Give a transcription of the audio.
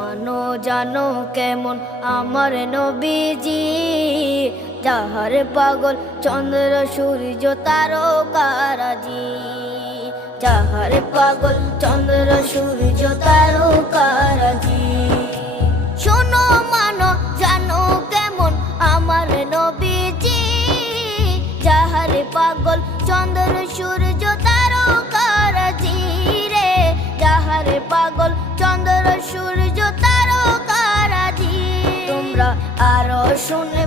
মানো জানো কেমন আমার নবীজি, যাহার পাগল চন্দ্র সূর্য তারকারাজি, যাহার পাগল চন্দ্র সূর্য তারকারাজি। শোনো মানো জানো কেমন আমার নবীজি, যাহার পাগল চন্দ্র সূর্য তারকারাজি রে, যাহার পাগল চন্দ্র সূর্য তারকারাজি। তোমরা আরো শুনে